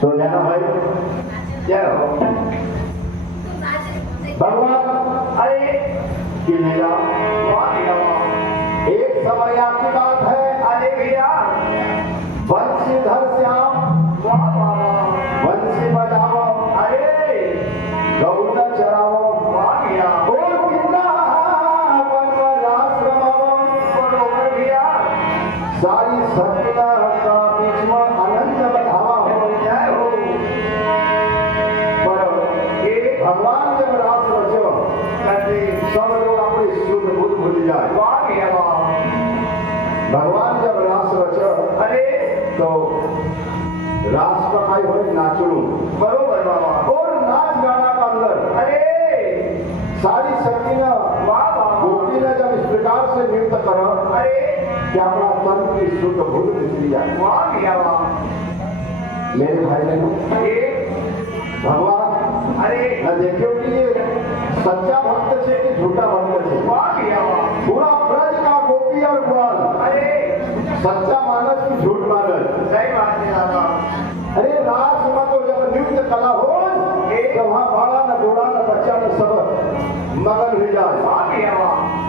सोनिया भाई क्या हो भगवान अरे कि मेरा एक समय की बात है। अरे भैया वंशीधर श्याम वंशी बजाओ अरे गौड़ चराओ और भैया सारी सत्ता का बीच में आनंद बढ़ावा हो जाए हो पर एक भगवान जब रास रचो सब लोग अपने शुद्ध बुद्ध भूल जाए। भगवान जब रास रचो अरे तो रास कमाई हो नाचू बरोबर बाबा और नाच गाना का अंदर अरे सारी शक्ति न गोपी ने जब इस प्रकार से नृत्य करो अरे क्या अपना तन की शुद्ध भूल बिखरी जाए। मेरे भाई बहनों भगवान अरे न देखियो कि ये सच्चा भक्त है कि झूठा भक्त है। पूरा ब्रज का गोपी और ग्वाल अरे सच्चा मानस की झूठ मानस सही बात है दादा। अरे रास में तो जब नृत्य कला हो तो वहाँ बाड़ा न घोड़ा न बच्चा न सब मगन हो जाए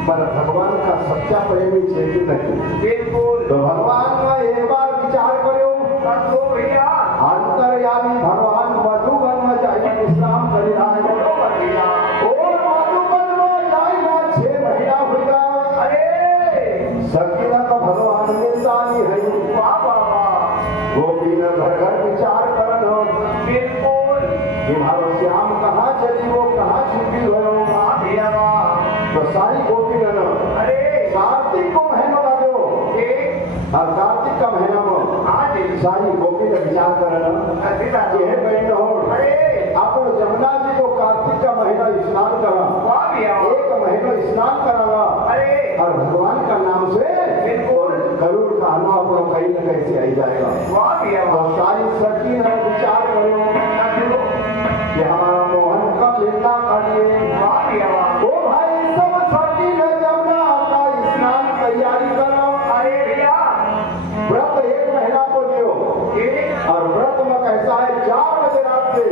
पर भगवान का सच्चा प्रेमी चाहिए नहीं। बिल्कुल तो भगवान का एक बार विचार करो भैया अंतर्यामी भगवान मधुबन में जाए विश्राम कर रहा है और मधुबन में जाएगा 6 महीना होगा। अरे सकीना का भगवान मिलता नहीं है। गोपी ने घर घर विचार करन हो बिल्कुल कि भाव श्याम कहाँ चली वो कहाँ छुपी हो तो सारी गोपी ने अरे कार्तिक को महीना लगो और कार्तिक का महीना में सारी गोपी ने विचार करना ये बहन हो अरे आप जमुना जी को कार्तिक का महीना स्नान करा एक महीना स्नान करागा अरे और भगवान का नाम से बिल्कुल गरुड़ का हनुमा कहीं न कहीं से आई जाएगा। और सारी सखी ने विचार करो कि हमारा मोहन कब जिंदा करिए ओ भाई सब सखी ने जमुना का स्नान तैयारी करो। अरे भैया व्रत 1 महीना को लियो और व्रत में कैसा है 4 बजे रात से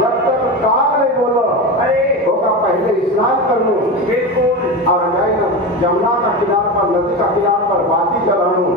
जब तक काग नहीं बोलो अरे होगा पहले स्नान कर लो बिल्कुल और जाए जमुना का किनार पर नदी का किनार पर बाती जलानो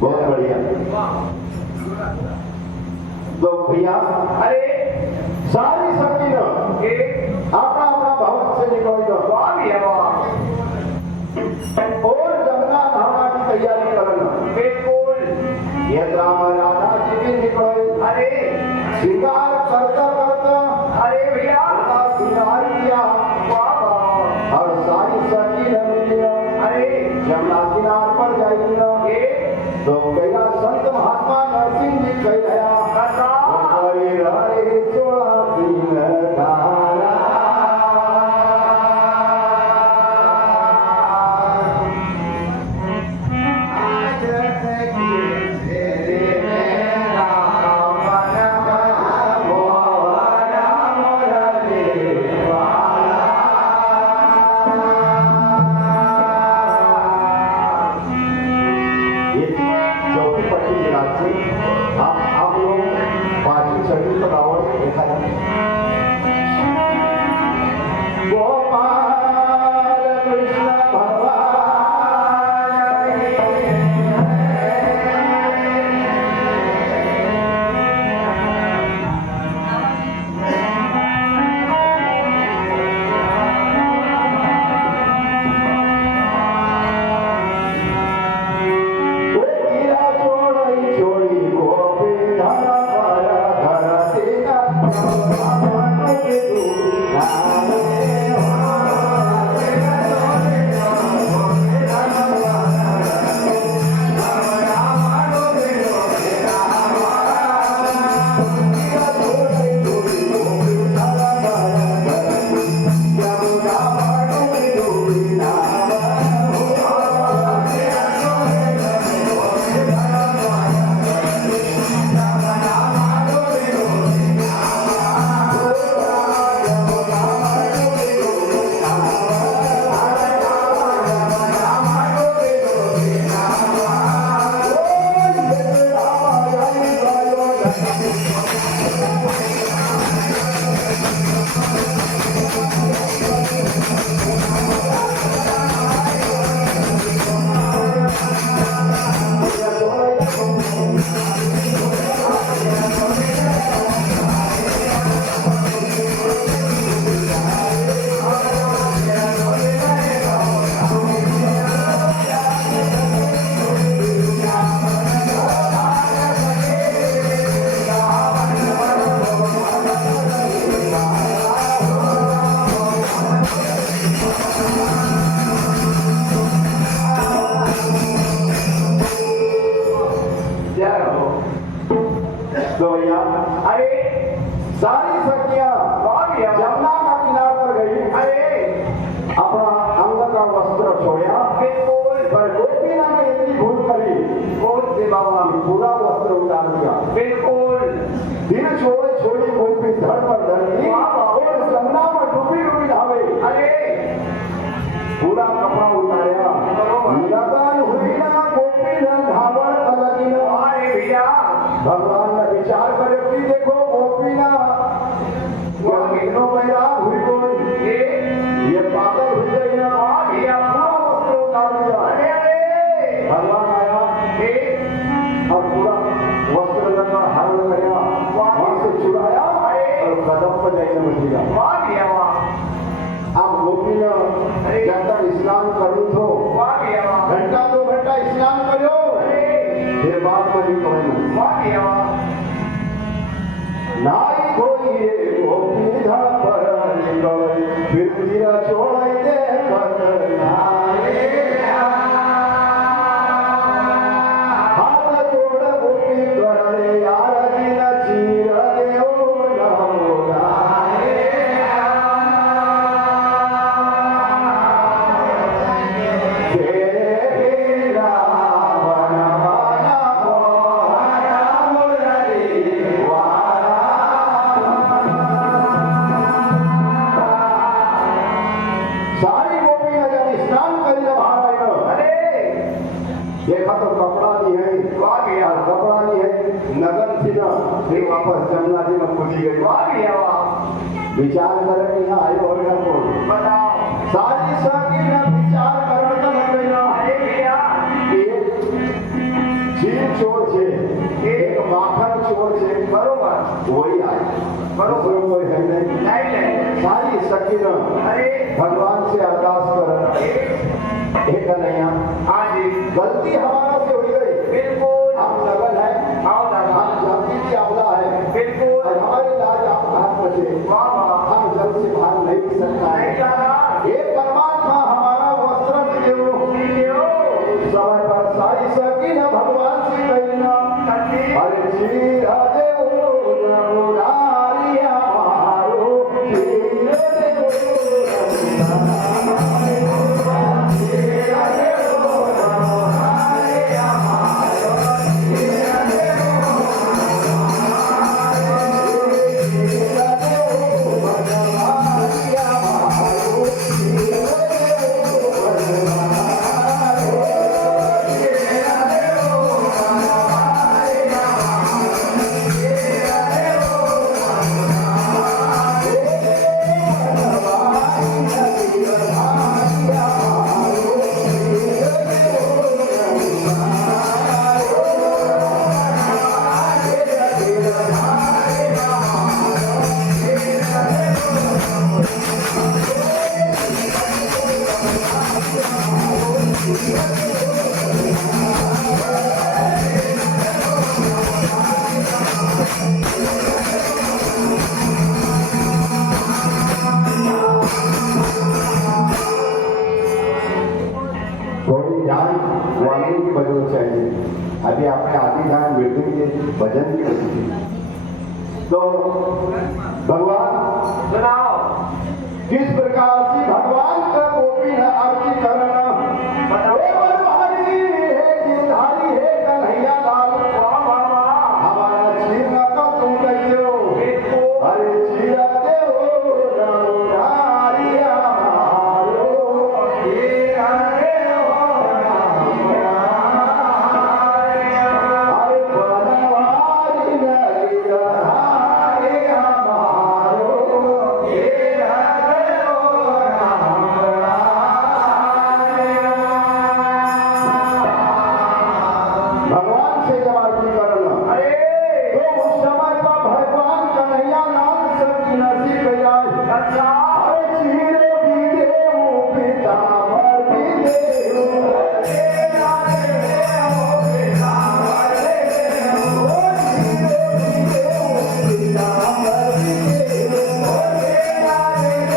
बहुत बढ़िया। तो भैया अरे सारी शक्ति न ये अपना अपना भवन से निकल जाओ वाह भैया वाह और गंगा नहाना की तैयारी करना। बिल्कुल ये राम राधा जी भी निकलो। अरे श्रृंगार करता करता अरे भैया अपना श्रृंगार किया वाह वाह और सारी शक्ति न मिली। अरे यमुना किनार पर जाएगी ना ये तो कहिया संत महात्मा नरसिंह जी कह गया कथा हरे हरे चोला सिंह धारा। ये चौथी पट्टी के रात से आप लोग पांचवी छठी तक आवाज देखा जाए। गोपाल कृष्ण भगवान कीरा छोड़ी छोड़ी गोपी धरा पर धरती का भगवान के तो भैया अरे सारी शक्तियां वाह भैया यमुना का किनार पर गई। अरे अपना अंग का वस्त्र छोड़ा बिल्कुल पर गोपीनाथ ने इतनी भूल करी कौन से बाबा कि पूरा वस्त्र उतार दिया। बिल्कुल दिन छोड़े छोड़ी गोपी धड़ पर धर दी और यमुना में डूबी डूबी नहावे। अरे पूरा कपड़ा उतारा लगन हुई ना गोपी धन धावण कलगी न। अरे भैया भगवान ने विचार करे कि देखो गोपी ना बैराग हुई ये पागल हुई गई ना। वाह भैया पूरा वस्त्र उतार दिया। अरे अरे भगवान आया और पूरा वस्त्र लगा हार लगाया वहां से चुराया और कदम पर जाकर बैठ गया। वाह भैया वाह अब गोपी ने जब तक स्नान करूं तो वाह भैया वाह घंटा 2 घंटा स्नान करो फिर बाद में भी कहना वाह भैया वाह नाई धोइए गोपी धड़ पर निकले फिर तीरा छोड़े दे कर नारे हाथ जोड़ गोपी करे यार दिन चीर देओ नमो नारे रावण मन मोहन मुरली वाला फिर वापस जमुना जी में कूदी गई। वाह भैया वाह। विचार करें कि यहाँ आयो और घर को बताओ। सारी सकी ने विचार करने का मतलब ना अरे भैया। एक जीव चोर छे, एक माखन चोर छे, बरोबर। वही आए बरोबर। कोई है नहीं। नहीं नहीं। सारी सकी ने अरे भगवान से अरदास कर एक कन्हैया हाँ जी गलती हमारा से हो गई, बिल्कुल। हम लगन है, आओ दादा। हम जाति की अवला है, बिल्कुल। और हमारे लाज आपका हाथ बचे, वाह वाह। हम जल से भाग नहीं पी सकता है। नहीं दादा। हे परमात्मा हमारा वस्त्र देवो, समय पर सारी सकी न भगवान से कहना सच्ची। अरे चीरा देवो नमुरारिया मारो, चीरा देवो चीरा देवो नमुरारिया मारो, चीरा देवो चीरा देवो नमुरारिया मारो, चीरा थोड़ी ध्यान वाणी की बजनी चाहिए। अभी आपने आदि ध्यान वृद्धि के भजन की बजी थी। तो भगवान सुनाओ। किस प्रकार से भगवान का गोपी है आरती करना बताओ। हे बनवारी हे गिरधारी हे कन्हैया लाल, वाह वाह वाह। हमारा चीरा का तुम कहते हो, बिल्कुल। अरे चीरा देवो नमुरारिया मारो, चीरा देवो नमुरारिया, अरे बनवारी ने गिरधारिया मारो, चीरा देवो नमुरारिया। भगवान से जब आरती करना अरे तो उस समय पर भगवान कन्हैया लाल सकी नसी गयाज, अच्छा। अरे चीरे बीदेव पीताम्बर बीदेव, चीरा देव पीताम्बर बीदेव, ओ चीरे बीदेव पीताम्बर बीदेव, ओ चीरा देव पीताम्बर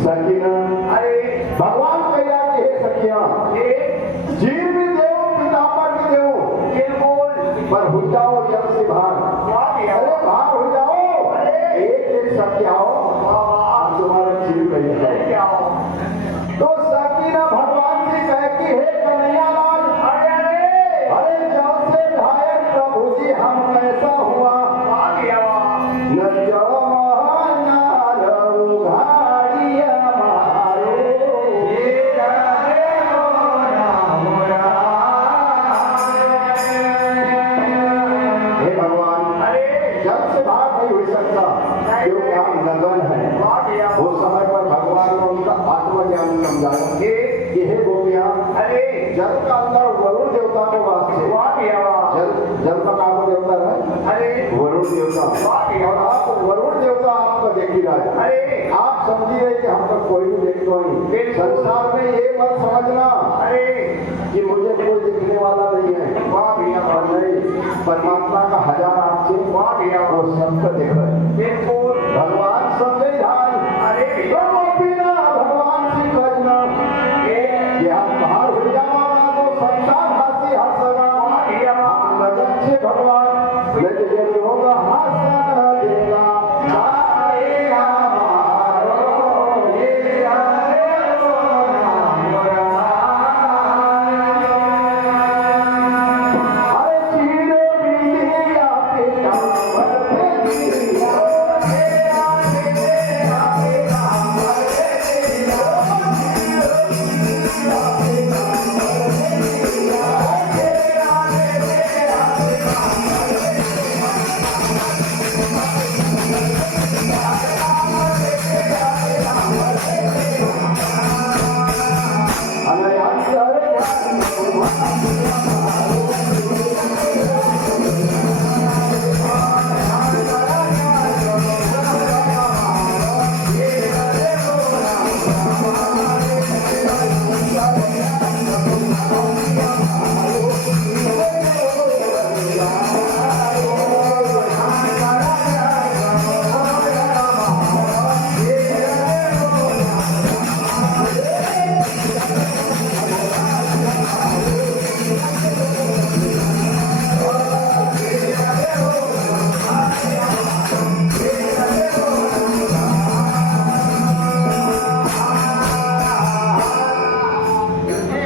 सकीना अरे भगवान कहिया कि हे सखिया एक जीव भी देव पीताम्बर भी देव, बिल्कुल। पर हो जाओ जब से भाग, वाह भैया। अरे भाग हो जाओ, एक एक सखिया हो, वाह वाह। आप तुम्हारा जीव कहिए अरे क्या हो। तो सकीना भगवान से कहे कि हे कन्हैया लाल, अरे अरे अरे जब से घायल प्रभु जी हम कैसा हुआ, वाह भैया वाह। न जड़ महानार उघाड़िया मारो, चीरा देवो नमुरारिया। हे भगवान अरे जब से भाग नहीं हो सकता क्योंकि हम लगन है। वाह भैया। उस समय पर भगवान ने उनका आत्मज्ञान समझाया एक कि हे गोपियां जल का अंदर वरुण देवता को वास है। वाह भैया वाह। जल का नाम देवता है अरे वरुण देवता। वाह भैया और वाह। आप वरुण देवता आपको देख ही रहा है। अरे आप समझिए कि हमको कोई भी देखता नहीं। बिल्कुल। संसार में ये मत समझना अरे कि मुझे कोई देखने वाला नहीं है। वाह भैया और वाह। नहीं, परमात्मा का हजार आंख से वाह भैया वाह। वो सबको देख रहे हैं। बिल्कुल। भगवान समझे ढाल अरे भैया तुम बिना भगवान से खजना ये हम बाहर हो जावा तो संसार हासी हर सगा वाह भैया वाह। लगन से भगवान ले जग होगा हासन देगा आए हमारो ये आए वो नाम अरे चीरे बिलिया के कामर पे बिलिया अरे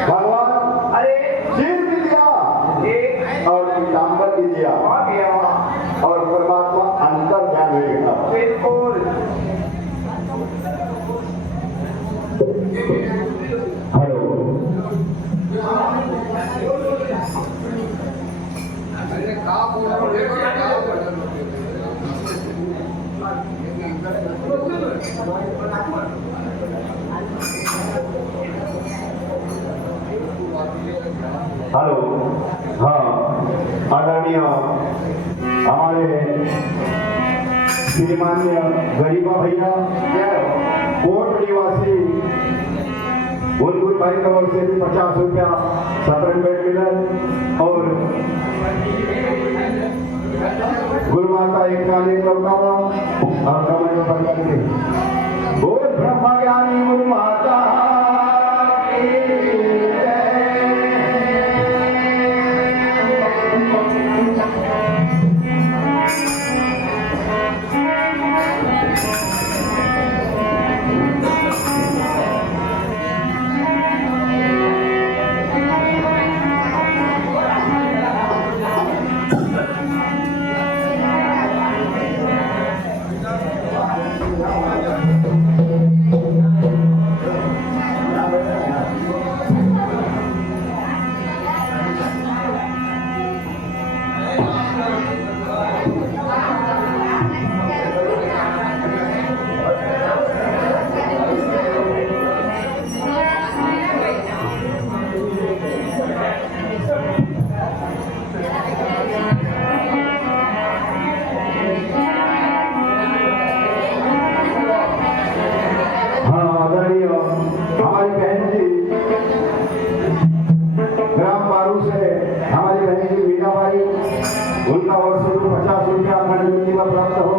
भगवान अरे चीर भी दिया ये और पीताम्बर भी दिया वाह भैया वाह। और परमात्मा अंतर ध्यान रहेगा। बिल्कुल। हेलो हेलो हाँ आदरणीय हमारे श्रीमान्य गरीबा भैया कोट निवासी बुलबुल भाई की ओर से भी 50 रुपया सप्रेमेंट मिला और गुरु माता एक काले लौटावा और कमल में बन करके बोल ब्रह्म ज्ञानी गुरु माता की जय। हमारी बहन जी ग्राम पारू से हमारी बहन जी मीनाबाई उनका और से 50 रुपया खंड प्राप्त हो।